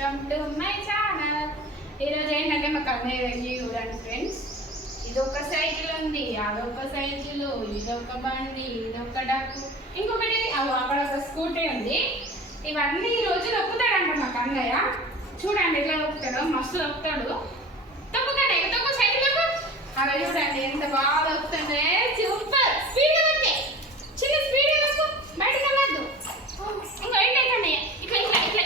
Welcome to my channel. ఈరోజు ఏంటంటే మా కన్నయ్య వెళ్ళి చూడండి ఫ్రెండ్స్, ఇదొక సైకిల్ ఉంది, అదొక సైకిల్, ఇదొక బండి, ఇదొక డక్కు, ఇంకొకటి అక్కడ ఒక స్కూటీ ఉంది. ఇవన్నీ ఈ రోజు తొక్కుతాడంట మా కన్నయ్య. చూడండి ఎట్లా తొక్కుతాడు, మస్తు తొక్కుతాడు. తొక్కుతాడు తొక్కు సైకిల్ అలా చూడండి ఎంత బాగా తొక్కుతుండే. సూపర్ స్పీడ్ తొక్కే, చిన్న స్పీడ్ తొక్కు, బయటకు వెళ్ళద్దు. ఇంకో ఏంటంటే ఇట్లా ఇట్లా ఇట్లా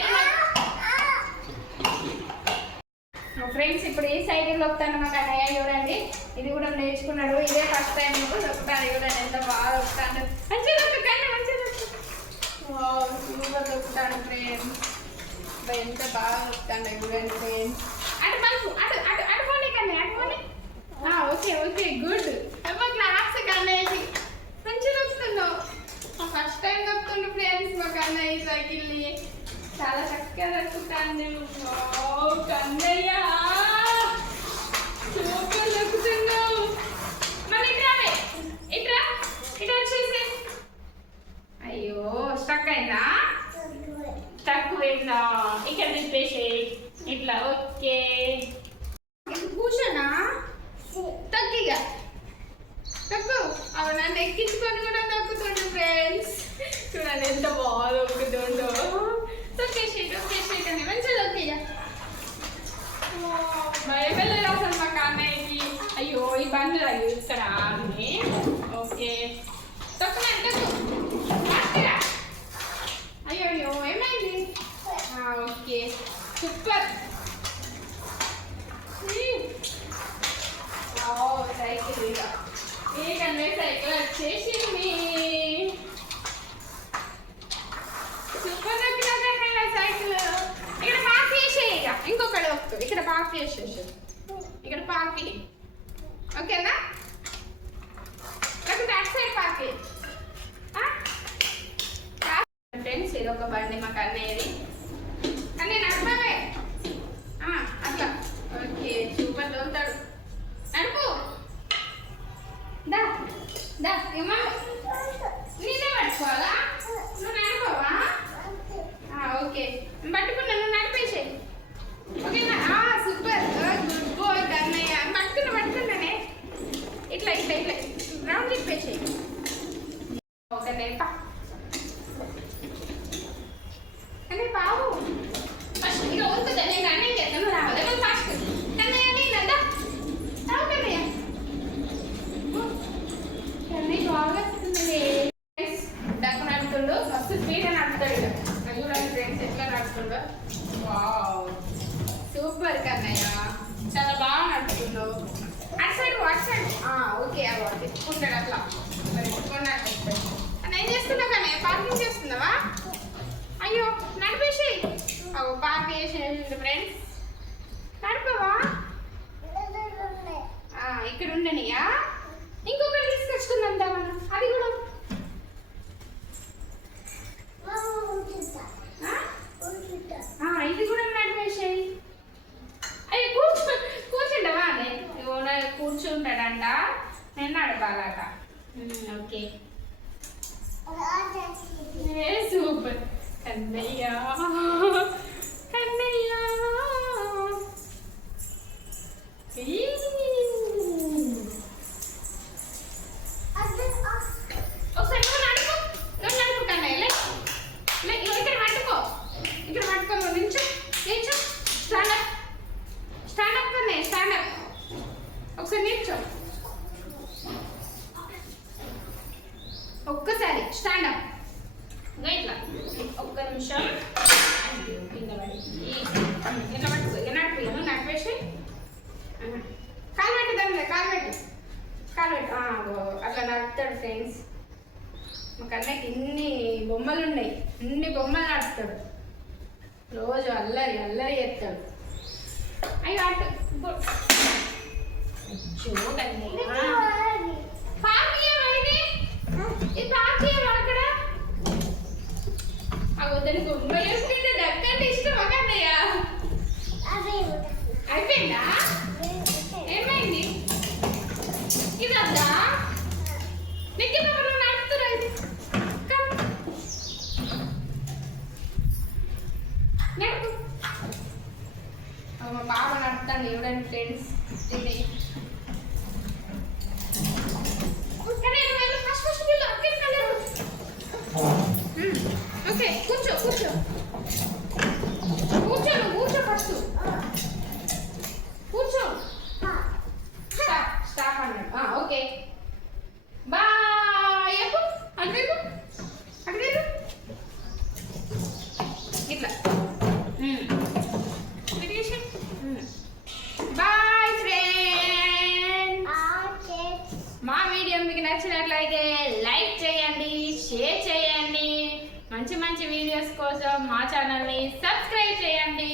ఫ్రెండ్స్, ఇప్పుడు ఈ సైకిల్ తొక్కుతాను మా కన్నయ్య. చూడండి ఇది కూడా నేర్చుకున్నాడు, ఇదే ఫస్ట్ టైం తొక్కుతాను. చూడండి ఎంత బాగా తొక్కుతాడు, మంచిగా తొక్కుతాను, మంచిగా సూపర్ తొక్కుతాడు ఫ్రెండ్స్. ఎంత బాగా తొక్కుతాడు చూడండి ఫ్రెండ్స్. అటు పలుపు అటు అటు అటుకోండి కన్నయ్య, అటుకోండి. Okay okay good. అమ్మ క్లాస్ కన్నయ్యకి మంచిగా తొక్కుతున్నావు. ఫస్ట్ టైం తొక్కుతుండు ఫ్రెండ్స్ మా కన్నయ్య సైకిల్ని. చాలా చక్కగా తొక్కుతాండు కన్నయ్య, సూపర్ తొక్కుతున్నావు. మళ్ళీ ఇట్రావే, ఇట్రా ఇట్లా వచ్చేసి. అయ్యో స్టక్ అయిందా? స్టక్ పోయిందా? ఇక్కడ తిప్పేసి ఇట్లా. ఓకే కూర్చోనా? తగ్గిగా తక్కువ అవి నన్ను ఎక్కించుకొని కూడా తగ్గుతుండు ఫ్రెండ్స్. చూడండి ఎంత బాగా తొక్కుతుండో. తొక్కేసేట తొక్కేసేటని మంచిగా తొక్కేయ. భయపెళ్ళలేదు అసలు మా కన్నయ్యకి. అయ్యో ఈ బండ్లు అయ్యో ఇక్కడ ఆమె. ఓకే తొక్కునంటే అయ్యో అయ్యో ఏమైంది? Okay super. సైకిల్ ఇక ఏ కన్నయ్య సైకిల్ వచ్చేసింది. సూపర్ దొరికిన సైకిల్. ఇక్కడ పార్క్ చేసేయి, ఇక ఇంకొకటి వస్తుంది. ఇక్కడ పార్క్ చేసేసి ఇక్కడ పార్క్ ఓకేనా? లేకపోతే అటు సైడ్ పార్క్ ఫ్రెండ్స్. ఇది ఒక బండి మా కన్నయ్యది. కన్నయ్య నడపవే అట్లా. ఓకే సూపర్ దొరుకుతాడు. నడుపు దా దా. ఏమో నేనే పట్టుకోవాలా? నువ్వు నడుకోవా? ఓకే పట్టుకున్నా, నువ్వు నడిపేసేయి. ఓకేనా? సూపర్ గుడ్ బాయ్ కన్నయ్య. పట్టుకున్నానే ఇట్లా ఇట్లా ఇట్లా రౌండ్ తిప్పేసేయి. ఓకే పా అంటే బాబు ఫస్ట్ ఇక వస్తుంది. నేను రన్నింగ్ చేస్తాను, రావాలి మనం ఫాస్ట్. కన్నయ్య నేనందా రావు కన్నయ్య. కన్నయ్య బాగా డక్కు నడుపుతుండు, మస్తు స్పీడ్ అని నడుపుతాడు. ఇక చూడండి ఫ్రెండ్స్ ఎట్లా నడుపుతుండో. వావ్ సూపర్ కన్నయ్య, చాలా బాగా నడుపుతుండు. అటు సైడ్ అటు సైడ్. ఓకే అవి తిప్పుకుంటాడు అట్లా. మరి తిప్పుకున్నట్టు అని ఏం చేస్తున్నావు కన్నయ్య? పార్కింగ్ చేస్తున్నావా? అయ్యో నడిపేసి. పార్క్ చేసేసింది ఫ్రెండ్స్. నడపవా? ఇక్కడ ఉండనియా? ఇంకొకటి తీసుకొచ్చుకుందాం దా మనం. అది కూడా ఇది కూడా నడిపేసాయి. అయ్యి కూర్చుంటావా? అదే ఓనర్ కూర్చుంటాడంట, నేను నడపాలట. ఓకే సూపర్ కన్నయ్య కన్నయ్య. ఒకసారి నువ్వు నడుపు, నువ్వు నడుపు కన్నయ్య. ఇక్కడ పట్టుకో, ఇక్కడ పట్టుకో. నువ్వు నించో నించో. స్టాండప్ స్టాండప్ కన్నయ్య, స్టాండప్. ఒకసారి నించో, ఒక్కసారి స్టాండప్. ఇట్లా ఒక్క నిమిషం. ఇట్లా పట్టుకో, ఇక నడుపు. నువ్వు నడిపేసి కాలు పెట్టు, దాని మీద కాలు పెట్టు, కాలు పెట్టు. అట్లా నడుపుతాడు ఫ్రెండ్స్. మా కన్నయ్యకి ఇన్ని బొమ్మలు ఉన్నాయి, ఇన్ని బొమ్మలు నడుపుతాడు. రోజు అల్లరి అల్లరి చేస్తాడు. అయ్యో అటు చూడండి. పార్క్ చేయమండి, ఇది పార్క్ చేయమా అక్కడ? దానికి ఉమ్మేసుకుంటే దక్కంటే ఇష్టం కన్నయ్య. అయిపోయిందా? ఏమైంది? ఇది వద్దా? నెక్కి నువ్వు నడుపుతురా? ఇది నడుపు పడుతుంది చూడండి ఫ్రెండ్స్. ఇది ఓకే కూర్చో కూర్చో కూర్చో నువ్వు కూర్చో ఫస్ట్ కూర్చో. స్టాప్ అన్నాడు. ఓకే బాయ్ చెప్పు. అటువైపు అటువైపు ఇట్లా బాయ్ ఫ్రెండ్స్. మా వీడియో మీకు నచ్చినట్లయితే లైక్ చేయండి, షేర్ చేయండి. మంచి మంచి వీడియోస్ కోసం మా ఛానల్ని సబ్స్క్రైబ్ చేయండి.